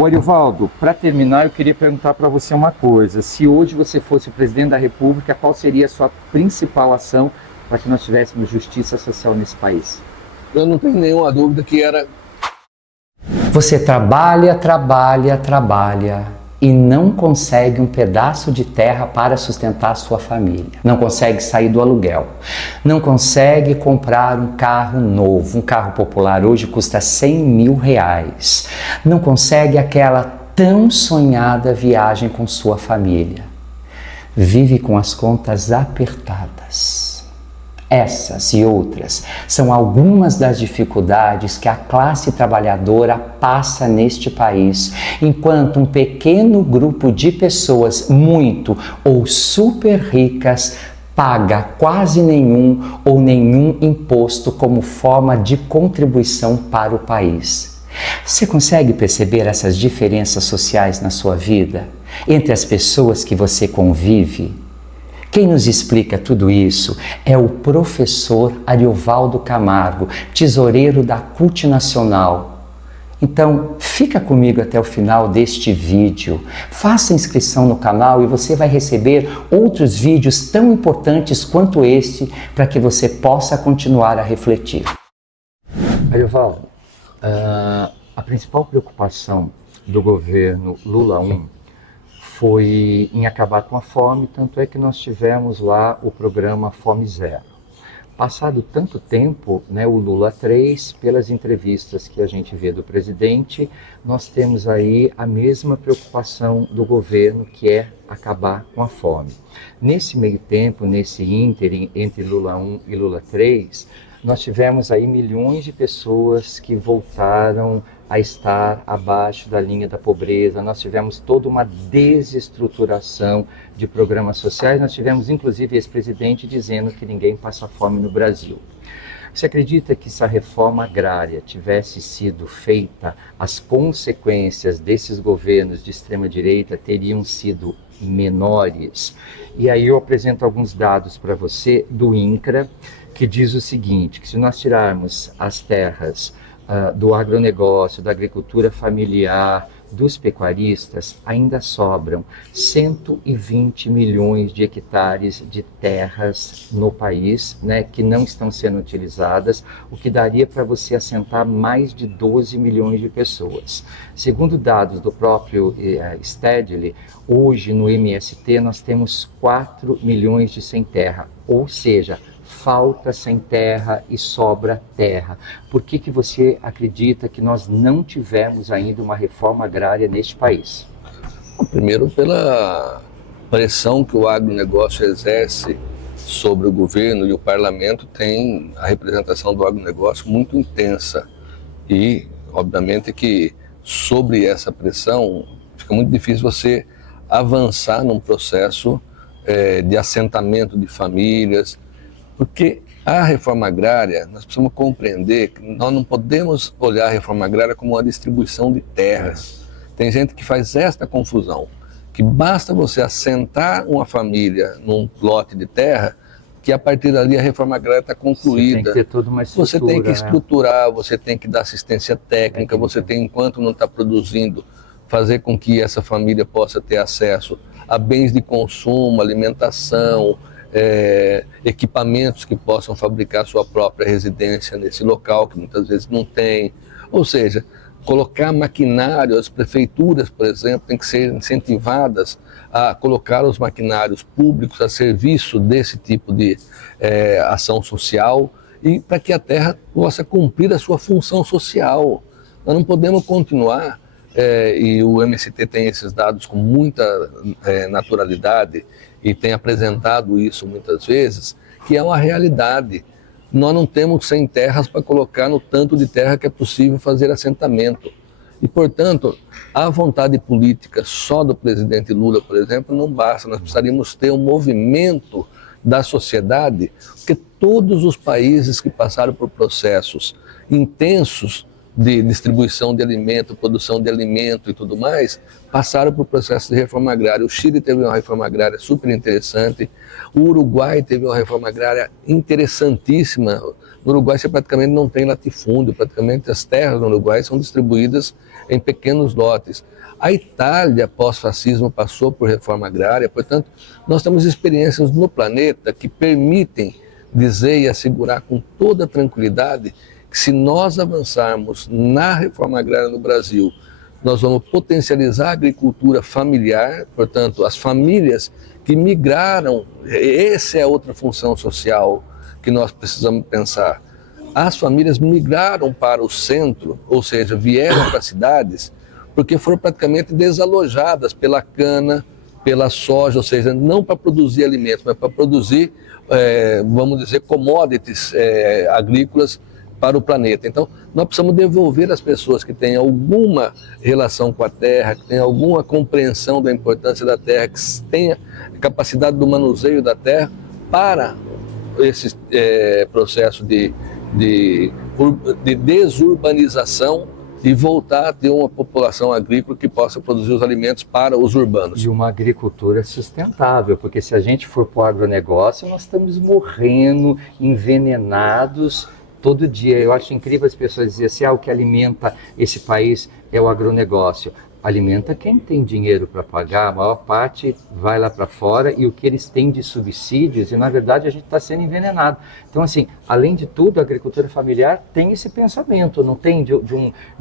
O Ariovaldo, para terminar, eu queria perguntar para você uma coisa. Se hoje você fosse o presidente da República, qual seria a sua principal ação para que nós tivéssemos justiça social nesse país? Eu não tenho nenhuma dúvida que era... Você trabalha e não consegue um pedaço de terra para sustentar a sua família. Não consegue sair do aluguel. Não consegue comprar um carro novo. Um carro popular hoje custa 100 mil reais. Não consegue aquela tão sonhada viagem com sua família. Vive com as contas apertadas. Essas e outras são algumas das dificuldades que a classe trabalhadora passa neste país, enquanto um pequeno grupo de pessoas muito ou super ricas paga quase nenhum ou nenhum imposto como forma de contribuição para o país. Você consegue perceber essas diferenças sociais na sua vida, entre as pessoas que você convive? Quem nos explica tudo isso é o professor Ariovaldo Camargo, tesoureiro da CUT Nacional. Então, fica comigo até o final deste vídeo. Faça inscrição no canal e você vai receber outros vídeos tão importantes quanto este para que você possa continuar a refletir. Ariovaldo, a principal preocupação do governo Lula I foi em acabar com a fome, tanto é que nós tivemos lá o programa Fome Zero. Passado tanto tempo, o Lula III, pelas entrevistas que a gente vê do presidente, nós temos aí a mesma preocupação do governo, que é acabar com a fome. Nesse meio tempo, nesse ínterim entre Lula I e Lula III, nós tivemos aí milhões de pessoas que voltaram a estar abaixo da linha da pobreza. Nós tivemos toda uma desestruturação de programas sociais. Nós tivemos, inclusive, ex-presidente dizendo que ninguém passa fome no Brasil. Você acredita que se a reforma agrária tivesse sido feita, as consequências desses governos de extrema-direita teriam sido menores? E aí eu apresento alguns dados para você do INCRA, que diz o seguinte, que se nós tirarmos as terras do agronegócio, da agricultura familiar, dos pecuaristas, ainda sobram 120 milhões de hectares de terras no país, que não estão sendo utilizadas, o que daria para você assentar mais de 12 milhões de pessoas. Segundo dados do próprio Stedley, hoje no MST nós temos 4 milhões de sem terra, ou seja, falta sem terra e sobra terra. Por que você acredita que nós não tivemos ainda uma reforma agrária neste país? Primeiro, pela pressão que o agronegócio exerce sobre o governo, e o parlamento tem a representação do agronegócio muito intensa. E, obviamente, que sobre essa pressão fica muito difícil você avançar num processo de assentamento de famílias, porque a reforma agrária, nós precisamos compreender que nós não podemos olhar a reforma agrária como uma distribuição de terras. Tem gente que faz esta confusão, que basta você assentar uma família num lote de terra, que a partir dali a reforma agrária está concluída. Você tem que ter toda uma estrutura. Você tem que estruturar, você tem que dar assistência técnica, você tem, enquanto não está produzindo, fazer com que essa família possa ter acesso a bens de consumo, alimentação, equipamentos que possam fabricar sua própria residência nesse local, que muitas vezes não tem. Ou seja, colocar maquinário, as prefeituras, por exemplo, têm que ser incentivadas a colocar os maquinários públicos a serviço desse tipo de ação social, e para que a terra possa cumprir a sua função social. Nós não podemos continuar, e o MST tem esses dados com muita naturalidade, e tem apresentado isso muitas vezes, que é uma realidade. Nós não temos 100 terras para colocar no tanto de terra que é possível fazer assentamento. E, portanto, a vontade política só do presidente Lula, por exemplo, não basta. Nós precisaríamos ter um movimento da sociedade, porque todos os países que passaram por processos intensos de distribuição de alimento, produção de alimento e tudo mais, passaram por processo de reforma agrária. O Chile teve uma reforma agrária super interessante, o Uruguai teve uma reforma agrária interessantíssima. No Uruguai você praticamente não tem latifúndio, praticamente as terras no Uruguai são distribuídas em pequenos lotes. A Itália, pós-fascismo, passou por reforma agrária, portanto, nós temos experiências no planeta que permitem dizer e assegurar com toda tranquilidade que se nós avançarmos na reforma agrária no Brasil, nós vamos potencializar a agricultura familiar, portanto, as famílias que migraram, essa é outra função social que nós precisamos pensar. As famílias migraram para o centro, ou seja, vieram para as cidades, porque foram praticamente desalojadas pela cana, pela soja, ou seja, não para produzir alimentos, mas para produzir, vamos dizer, commodities agrícolas para o planeta. Então, nós precisamos devolver as pessoas que têm alguma relação com a terra, que têm alguma compreensão da importância da terra, que tenham capacidade do manuseio da terra para esse processo de desurbanização e voltar a ter uma população agrícola que possa produzir os alimentos para os urbanos. E uma agricultura sustentável, porque se a gente for para o agronegócio, nós estamos morrendo, envenenados todo dia. Eu acho incrível as pessoas dizerem assim, o que alimenta esse país é o agronegócio. Alimenta quem tem dinheiro para pagar, a maior parte vai lá para fora e o que eles têm de subsídios, e na verdade a gente está sendo envenenado. Então assim, além de tudo, a agricultura familiar tem esse pensamento, não tem de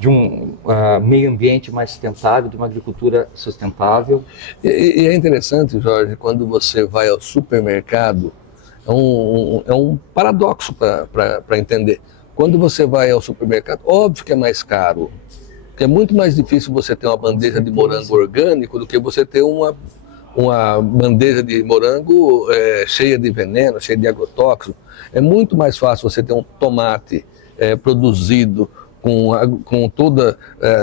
um meio ambiente mais sustentável, de uma agricultura sustentável. E é interessante, Jorge, quando você vai ao supermercado, é um paradoxo para entender. Quando você vai ao supermercado, óbvio que é mais caro. É muito mais difícil você ter uma bandeja de morango orgânico do que você ter uma bandeja de morango cheia de veneno, cheia de agrotóxico. É muito mais fácil você ter um tomate produzido com toda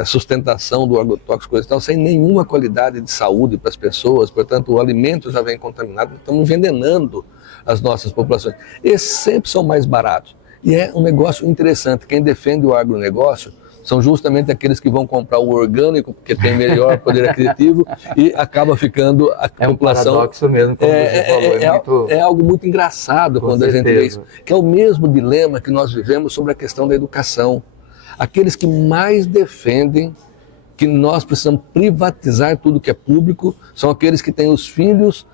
sustentação do agrotóxico e tal, sem nenhuma qualidade de saúde para as pessoas. Portanto, o alimento já vem contaminado, estamos envenenando as nossas populações. Esses sempre são mais baratos. E é um negócio interessante. Quem defende o agronegócio são justamente aqueles que vão comprar o orgânico, porque tem melhor poder aquisitivo, e acaba ficando a população... É um paradoxo mesmo, como você falou. É algo muito engraçado quando a gente vê isso. Que é o mesmo dilema que nós vivemos sobre a questão da educação. Aqueles que mais defendem que nós precisamos privatizar tudo que é público são aqueles que têm os filhos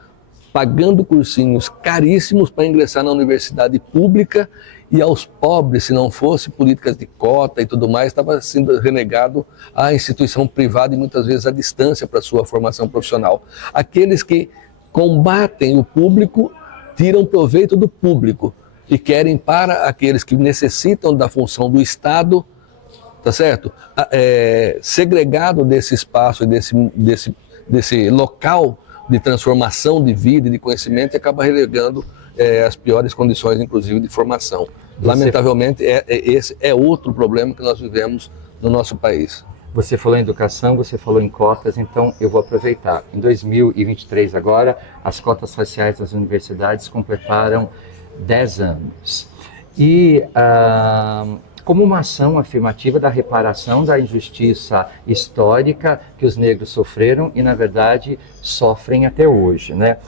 pagando cursinhos caríssimos para ingressar na universidade pública, e aos pobres, se não fosse políticas de cota e tudo mais, estava sendo renegado à instituição privada e muitas vezes à distância para a sua formação profissional. Aqueles que combatem o público, tiram proveito do público e querem para aqueles que necessitam da função do Estado, tá certo? Segregado desse espaço e desse local de transformação de vida e de conhecimento, e acaba relegando as piores condições, inclusive, de formação. Lamentavelmente, esse é outro problema que nós vivemos no nosso país. Você falou em educação, você falou em cotas, então eu vou aproveitar. Em 2023 agora, as cotas raciais das universidades completaram 10 anos. E como uma ação afirmativa da reparação da injustiça histórica que os negros sofreram e, na verdade, sofrem até hoje, né?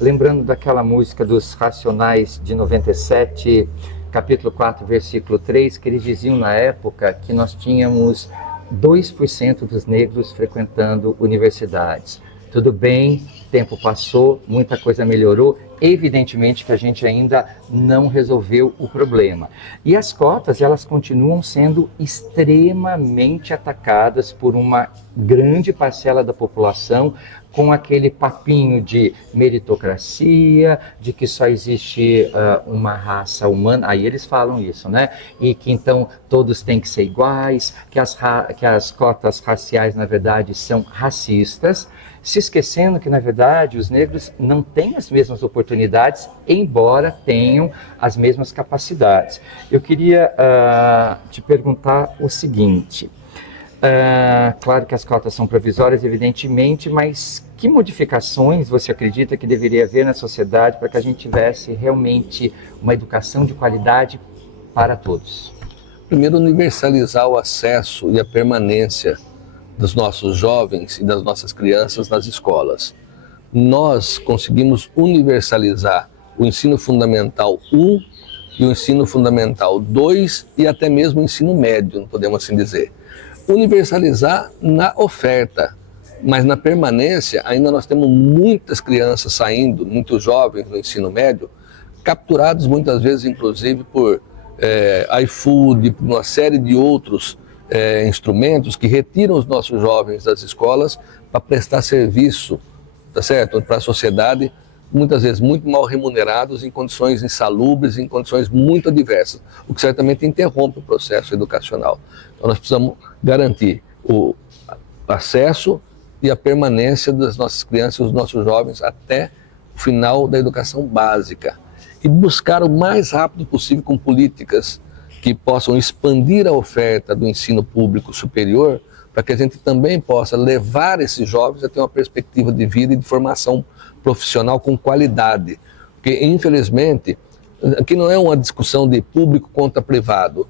Lembrando daquela música dos Racionais de 97, capítulo 4, versículo 3, que eles diziam na época que nós tínhamos 2% dos negros frequentando universidades. Tudo bem, tempo passou, muita coisa melhorou, evidentemente que a gente ainda não resolveu o problema. E as cotas, elas continuam sendo extremamente atacadas por uma grande parcela da população, com aquele papinho de meritocracia, de que só existe uma raça humana, aí eles falam isso, né? E que então todos têm que ser iguais, que as cotas raciais, na verdade, são racistas, se esquecendo que, na verdade, os negros não têm as mesmas oportunidades, embora tenham as mesmas capacidades. Eu queria te perguntar o seguinte, claro que as cotas são provisórias, evidentemente, mas que modificações você acredita que deveria haver na sociedade para que a gente tivesse realmente uma educação de qualidade para todos? Primeiro, universalizar o acesso e a permanência dos nossos jovens e das nossas crianças nas escolas. Nós conseguimos universalizar o ensino fundamental 1 e o ensino fundamental 2 e até mesmo o ensino médio, não podemos assim dizer. universalizar na oferta, mas na permanência ainda nós temos muitas crianças saindo, muitos jovens no ensino médio, capturados muitas vezes inclusive por iFood, por uma série de outros instrumentos que retiram os nossos jovens das escolas para prestar serviço, tá certo? Para a sociedade, muitas vezes muito mal remunerados, em condições insalubres, em condições muito adversas, o que certamente interrompe o processo educacional. Então nós precisamos garantir o acesso e a permanência das nossas crianças e dos nossos jovens até o final da educação básica e buscar o mais rápido possível com políticas que possam expandir a oferta do ensino público superior para que a gente também possa levar esses jovens a ter uma perspectiva de vida e de formação profissional com qualidade. Porque, infelizmente, aqui não é uma discussão de público contra privado.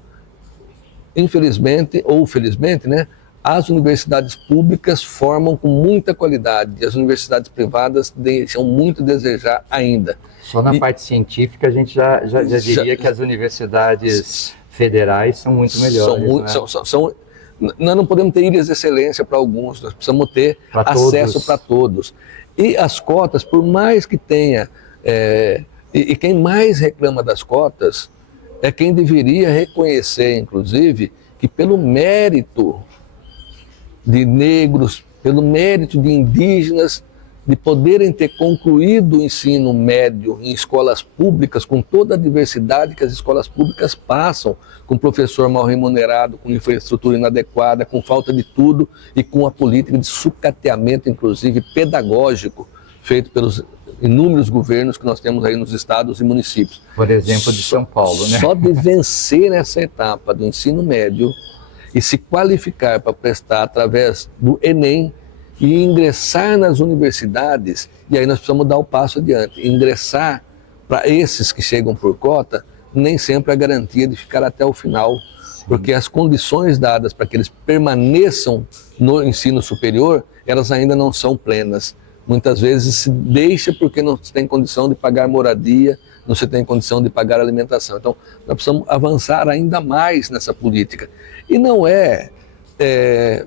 Infelizmente, ou felizmente, né, as universidades públicas formam com muita qualidade e as universidades privadas deixam muito a desejar ainda. Só na parte científica a gente já diria que as universidades federais são muito melhores. Nós não podemos ter ilhas de excelência para alguns, nós precisamos ter acesso para todos. E as cotas, por mais que tenha, e quem mais reclama das cotas é quem deveria reconhecer, inclusive, que pelo mérito de negros, pelo mérito de indígenas, de poderem ter concluído o ensino médio em escolas públicas, com toda a diversidade que as escolas públicas passam, com professor mal remunerado, com infraestrutura inadequada, com falta de tudo e com a política de sucateamento, inclusive pedagógico, feito pelos inúmeros governos que nós temos aí nos estados e municípios. Por exemplo, de São Paulo, né? Só de vencer essa etapa do ensino médio e se qualificar para prestar através do Enem, e ingressar nas universidades, e aí nós precisamos dar o passo adiante. Ingressar para esses que chegam por cota, nem sempre é a garantia de ficar até o final, porque as condições dadas para que eles permaneçam no ensino superior, elas ainda não são plenas. Muitas vezes se deixa porque não se tem condição de pagar moradia, não se tem condição de pagar alimentação. Então, nós precisamos avançar ainda mais nessa política. E não é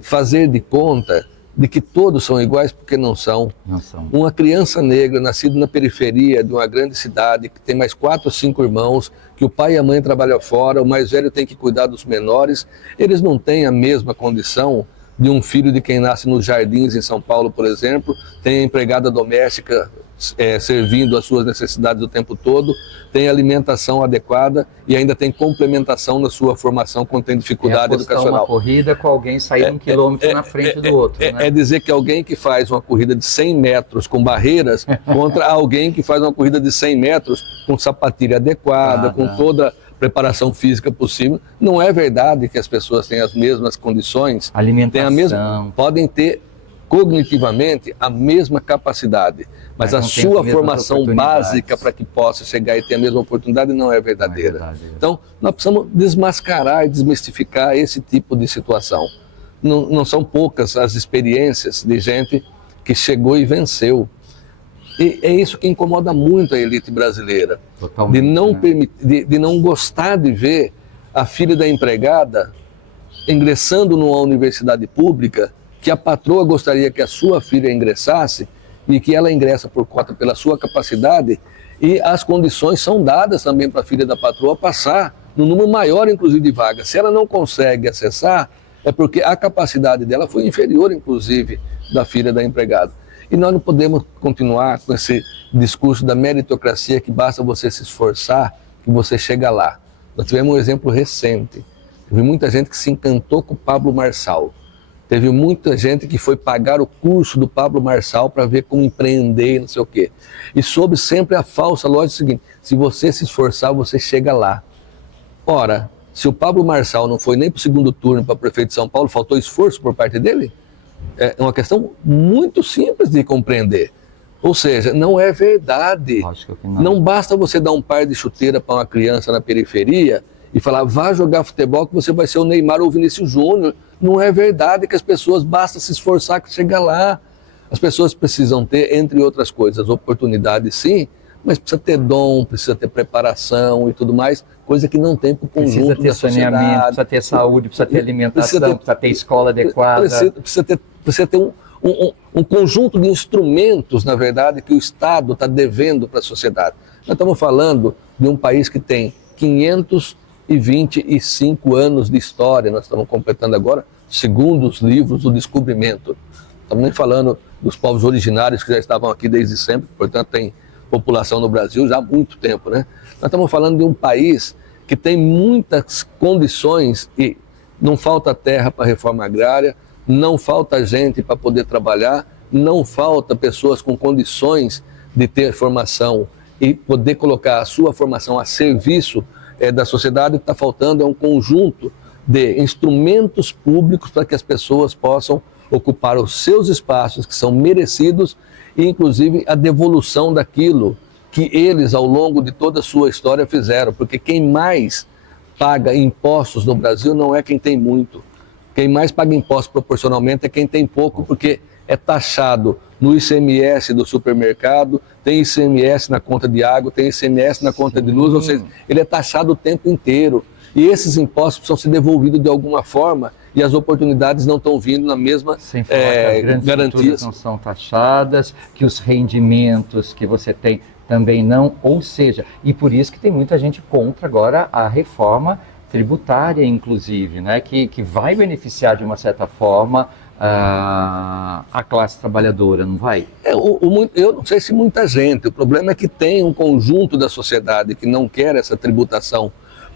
fazer de conta de que todos são iguais, porque não são. Não são. Uma criança negra, nascida na periferia de uma grande cidade, que tem mais 4 ou 5 irmãos, que o pai e a mãe trabalham fora, o mais velho tem que cuidar dos menores, eles não têm a mesma condição de um filho de quem nasce nos Jardins, em São Paulo, por exemplo, tem a empregada doméstica servindo as suas necessidades o tempo todo, tem alimentação adequada e ainda tem complementação na sua formação quando tem dificuldade educacional. Uma corrida com alguém sair 1 quilômetro na frente do outro. Né? É dizer que alguém que faz uma corrida de 100 metros com barreiras contra alguém que faz uma corrida de 100 metros com sapatilha adequada, com toda a preparação física possível. Não é verdade que as pessoas têm as mesmas condições, alimentação, podem ter cognitivamente a mesma capacidade, mas a sua formação básica para que possa chegar e ter a mesma oportunidade não é verdadeira. Então, nós precisamos desmascarar e desmistificar esse tipo de situação. Não são poucas as experiências de gente que chegou e venceu. E é isso que incomoda muito a elite brasileira, de não gostar de ver a filha da empregada ingressando numa universidade pública, que a patroa gostaria que a sua filha ingressasse e que ela ingressa por cota pela sua capacidade, e as condições são dadas também para a filha da patroa passar no número maior, inclusive, de vagas. Se ela não consegue acessar, é porque a capacidade dela foi inferior, inclusive, da filha da empregada. E nós não podemos continuar com esse discurso da meritocracia, que basta você se esforçar que você chega lá. Nós tivemos um exemplo recente. Teve muita gente que se encantou com o Pablo Marçal. Teve muita gente que foi pagar o curso do Pablo Marçal para ver como empreender e não sei o quê. E soube sempre a falsa lógica seguinte: se você se esforçar, você chega lá. Ora, se o Pablo Marçal não foi nem para o segundo turno para prefeito de São Paulo, faltou esforço por parte dele? É uma questão muito simples de compreender. Ou seja, não é verdade. Não basta você dar um par de chuteira para uma criança na periferia e falar, vá jogar futebol que você vai ser o Neymar ou o Vinícius Júnior. Não é verdade que as pessoas, basta se esforçar que chega lá. As pessoas precisam ter, entre outras coisas, oportunidades sim, mas precisa ter dom, precisa ter preparação e tudo mais, coisa que não tem para o conjunto da sociedade. Precisa ter saneamento, precisa ter saúde, precisa ter alimentação, precisa ter escola adequada. Precisa ter um conjunto de instrumentos, na verdade, que o Estado está devendo para a sociedade. Nós estamos falando de um país que tem 525 anos de história, nós estamos completando agora, segundo os livros do descobrimento. Estamos nem falando dos povos originários que já estavam aqui desde sempre, portanto tem população no Brasil já há muito tempo, né? Nós estamos falando de um país que tem muitas condições e não falta terra para a reforma agrária, não falta gente para poder trabalhar, não falta pessoas com condições de ter formação e poder colocar a sua formação a serviço da sociedade. O que está faltando é um conjunto de instrumentos públicos para que as pessoas possam ocupar os seus espaços que são merecidos e, inclusive, a devolução daquilo que eles, ao longo de toda a sua história, fizeram. Porque quem mais paga impostos no Brasil não é quem tem muito. Quem mais paga impostos proporcionalmente é quem tem pouco, porque é taxado no ICMS do supermercado, tem ICMS na conta de água, tem ICMS na conta de luz, ou seja, ele é taxado o tempo inteiro. E esses impostos precisam ser devolvidos de alguma forma e as oportunidades não estão vindo na mesma sem falar que as grandes garantias não são taxadas, que os rendimentos que você tem também não, ou seja, e por isso que tem muita gente contra agora a reforma tributária, inclusive, né, que vai beneficiar de uma certa forma a classe trabalhadora, não vai? Eu não sei se muita gente, o problema é que tem um conjunto da sociedade que não quer essa tributação,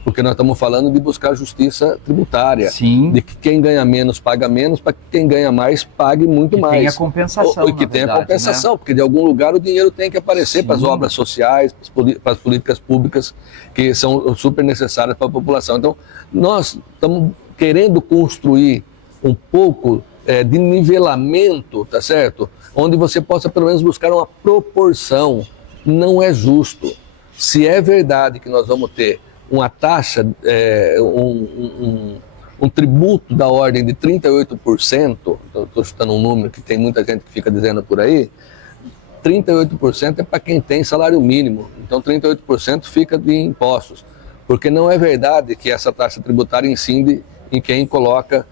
porque nós estamos falando de buscar justiça tributária. Sim. De que quem ganha menos paga menos, para que quem ganha mais pague muito mais. Que tenha compensação, e que tenha compensação, né? Porque de algum lugar o dinheiro tem que aparecer para as obras sociais, para as políticas públicas que são super necessárias para a população. Então, nós estamos querendo construir um pouco de nivelamento, tá certo? Onde você possa pelo menos buscar uma proporção. Não é justo. Se é verdade que nós vamos ter uma taxa, um tributo da ordem de 38%, estou chutando um número que tem muita gente que fica dizendo por aí, 38% é para quem tem salário mínimo, então 38% fica de impostos, porque não é verdade que essa taxa tributária incide em quem coloca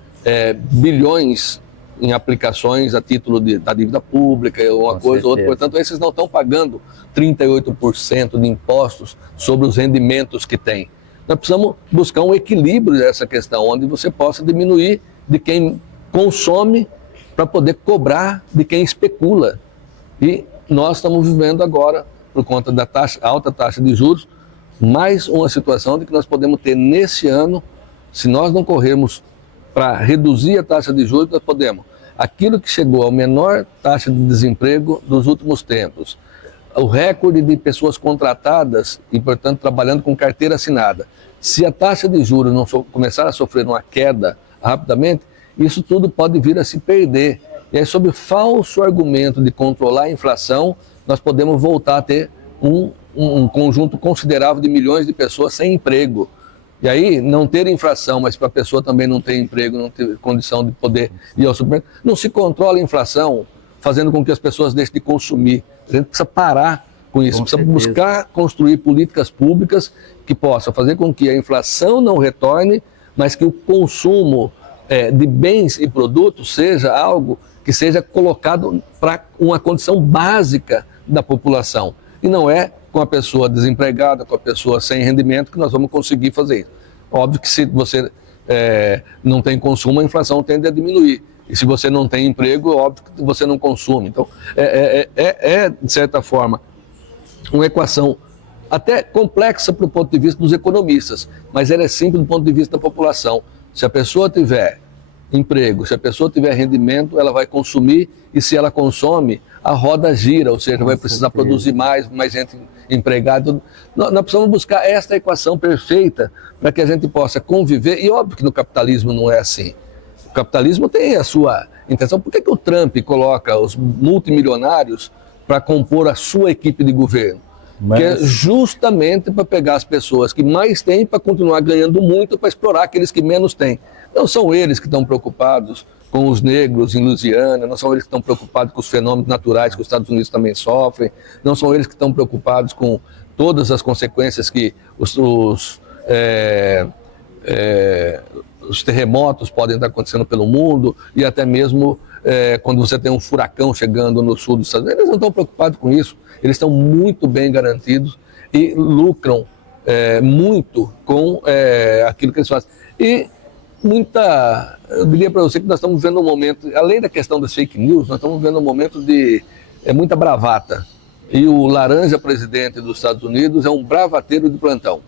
bilhões em aplicações a título da dívida pública, ou uma coisa ou outra. Portanto, esses não estão pagando 38% de impostos sobre os rendimentos que têm. Nós precisamos buscar um equilíbrio dessa questão, onde você possa diminuir de quem consome para poder cobrar de quem especula. E nós estamos vivendo agora, por conta da alta taxa de juros, mais uma situação de que nós podemos ter nesse ano, se nós não corrermos para reduzir a taxa de juros, nós podemos. Aquilo que chegou à menor taxa de desemprego dos últimos tempos, o recorde de pessoas contratadas e, portanto, trabalhando com carteira assinada. Se a taxa de juros não começar a sofrer uma queda rapidamente, isso tudo pode vir a se perder. E aí, sob falso argumento de controlar a inflação, nós podemos voltar a ter um conjunto considerável de milhões de pessoas sem emprego. E aí, não ter inflação, mas para a pessoa também não ter emprego, não ter condição de poder ir ao supermercado, não se controla a inflação, fazendo com que as pessoas deixem de consumir. A gente precisa parar com isso, precisa buscar construir políticas públicas que possam fazer com que a inflação não retorne, mas que o consumo de bens e produtos seja algo que seja colocado para uma condição básica da população. E não é com a pessoa desempregada, com a pessoa sem rendimento, que nós vamos conseguir fazer isso. Óbvio que se você não tem consumo, a inflação tende a diminuir. E se você não tem emprego, é óbvio que você não consome. Então, de certa forma, uma equação até complexa para o ponto de vista dos economistas, mas ela é simples do ponto de vista da população. Se a pessoa tiver emprego, se a pessoa tiver rendimento, ela vai consumir, e se ela consome, a roda gira, ou seja, vai precisar produzir mais gente empregada. Nós precisamos buscar esta equação perfeita para que a gente possa conviver, e óbvio que no capitalismo não é assim. O capitalismo tem a sua intenção. Por que o Trump coloca os multimilionários para compor a sua equipe de governo? Que é justamente para pegar as pessoas que mais têm para continuar ganhando muito, para explorar aqueles que menos têm. Não são eles que estão preocupados com os negros em Louisiana, não são eles que estão preocupados com os fenômenos naturais que os Estados Unidos também sofrem, não são eles que estão preocupados com todas as consequências que os terremotos podem estar acontecendo pelo mundo, e até mesmo quando você tem um furacão chegando no sul dos Estados Unidos. Eles não estão preocupados com isso, eles estão muito bem garantidos e lucram muito com aquilo que eles fazem. E eu diria para você que nós estamos vivendo um momento, além da questão das fake news, nós estamos vivendo um momento de muita bravata. E o laranja presidente dos Estados Unidos é um bravateiro de plantão.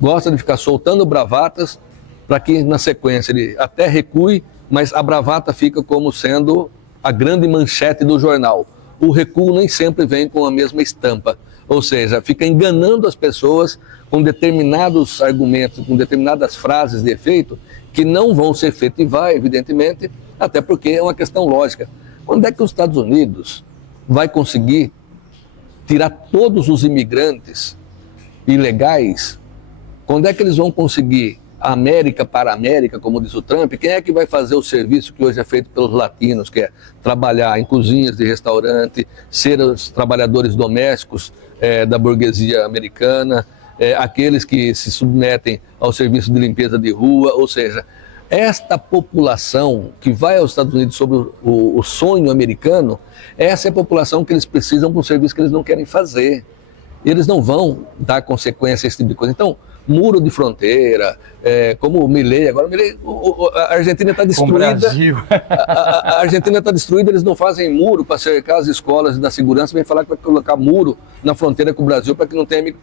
Gosta de ficar soltando bravatas para que na sequência ele até recue, mas a bravata fica como sendo a grande manchete do jornal. O recuo nem sempre vem com a mesma estampa, ou seja, fica enganando as pessoas com determinados argumentos, com determinadas frases de efeito, que não vão se efetivar, evidentemente, até porque é uma questão lógica. Quando é que os Estados Unidos vai conseguir tirar todos os imigrantes ilegais? Quando é que eles vão conseguir América para América, como diz o Trump? Quem é que vai fazer o serviço que hoje é feito pelos latinos, que é trabalhar em cozinhas de restaurante, ser os trabalhadores domésticos da burguesia americana, aqueles que se submetem ao serviço de limpeza de rua? Ou seja, esta população que vai aos Estados Unidos sobre o sonho americano, essa é a população que eles precisam para um serviço que eles não querem fazer. Eles não vão dar consequência a esse tipo de coisa. Então, muro de fronteira, como o Milei, agora a Argentina está destruída. A Argentina está destruída, eles não fazem muro para cercar as escolas da segurança, vem falar que vai colocar muro na fronteira com o Brasil para que não tenha...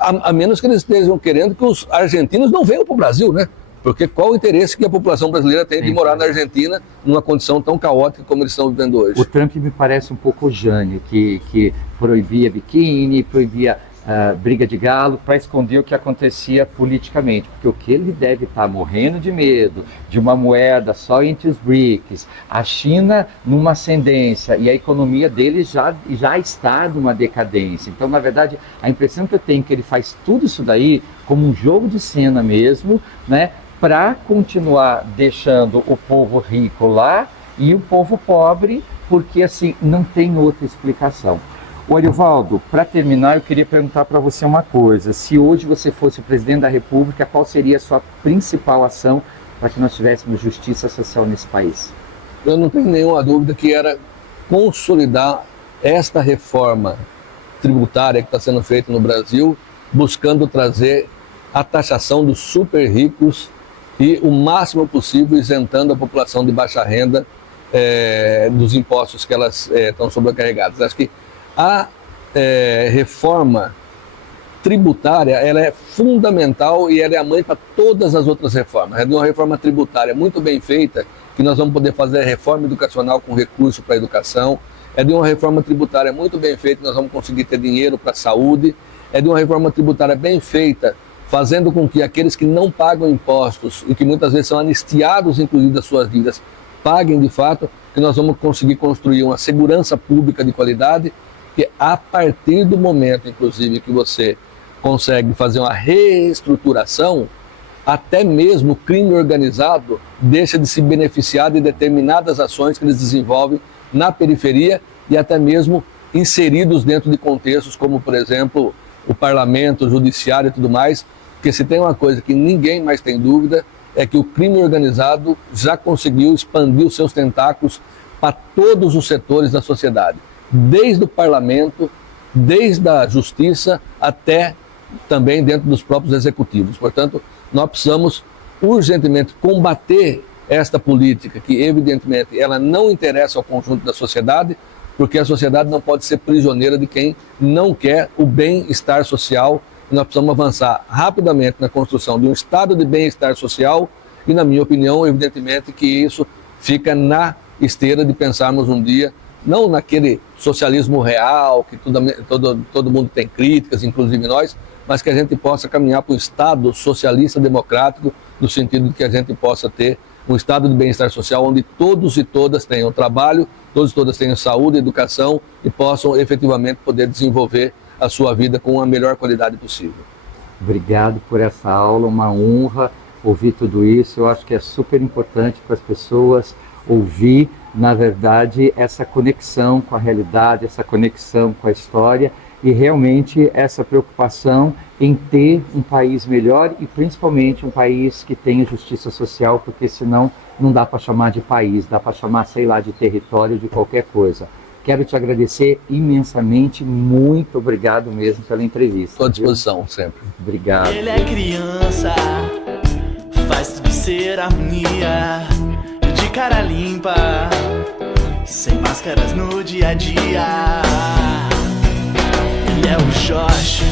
A menos que eles estejam querendo que os argentinos não venham para o Brasil, né? Porque qual o interesse que a população brasileira tem de morar na Argentina numa condição tão caótica como eles estão vivendo hoje? O Trump me parece um pouco o Jânio, que proibia biquíni, proibia briga de galo para esconder o que acontecia politicamente, porque o que ele deve estar morrendo de medo de uma moeda só entre os BRICS, a China numa ascendência e a economia dele já está numa decadência. Então, na verdade, a impressão que eu tenho é que ele faz tudo isso daí como um jogo de cena mesmo, né, para continuar deixando o povo rico lá e o povo pobre, porque assim não tem outra explicação. O Ariovaldo, para terminar, eu queria perguntar para você uma coisa. Se hoje você fosse o presidente da República, qual seria a sua principal ação para que nós tivéssemos justiça social nesse país? Eu não tenho nenhuma dúvida que era consolidar esta reforma tributária que está sendo feita no Brasil, buscando trazer a taxação dos super ricos e o máximo possível isentando a população de baixa renda dos impostos que elas estão sobrecarregadas. Acho que a reforma tributária ela é fundamental e ela é a mãe para todas as outras reformas. É de uma reforma tributária muito bem feita que nós vamos poder fazer a reforma educacional com recurso para a educação. É de uma reforma tributária muito bem feita que nós vamos conseguir ter dinheiro para a saúde. É de uma reforma tributária bem feita, fazendo com que aqueles que não pagam impostos e que muitas vezes são anistiados, inclusive, das suas dívidas, paguem de fato, que nós vamos conseguir construir uma segurança pública de qualidade, que a partir do momento, inclusive, que você consegue fazer uma reestruturação, até mesmo o crime organizado deixa de se beneficiar de determinadas ações que eles desenvolvem na periferia e até mesmo inseridos dentro de contextos como, por exemplo, o parlamento, o judiciário e tudo mais, porque se tem uma coisa que ninguém mais tem dúvida, é que o crime organizado já conseguiu expandir os seus tentáculos para todos os setores da sociedade, desde o parlamento, desde a justiça, até também dentro dos próprios executivos. Portanto, nós precisamos urgentemente combater esta política que, evidentemente, ela não interessa ao conjunto da sociedade, porque a sociedade não pode ser prisioneira de quem não quer o bem-estar social. Nós precisamos avançar rapidamente na construção de um estado de bem-estar social e, na minha opinião, evidentemente que isso fica na esteira de pensarmos um dia, não naquele socialismo real, que todo mundo tem críticas, inclusive nós, mas que a gente possa caminhar para um estado socialista democrático, no sentido de que a gente possa ter um estado de bem-estar social onde todos e todas tenham trabalho, todos e todas tenham saúde, educação e possam efetivamente poder desenvolver a sua vida com a melhor qualidade possível. Obrigado por essa aula, uma honra ouvir tudo isso. Eu acho que é super importante para as pessoas ouvir, na verdade, essa conexão com a realidade, essa conexão com a história e realmente essa preocupação em ter um país melhor e principalmente um país que tenha justiça social, porque senão não dá para chamar de país, dá para chamar, sei lá, de território, de qualquer coisa. Quero te agradecer imensamente, muito obrigado mesmo pela entrevista. Estou à disposição sempre. Obrigado. Ele é criança, faz tudo ser harmonia, de cara limpa, sem máscaras no dia a dia. Ele é o Jorge.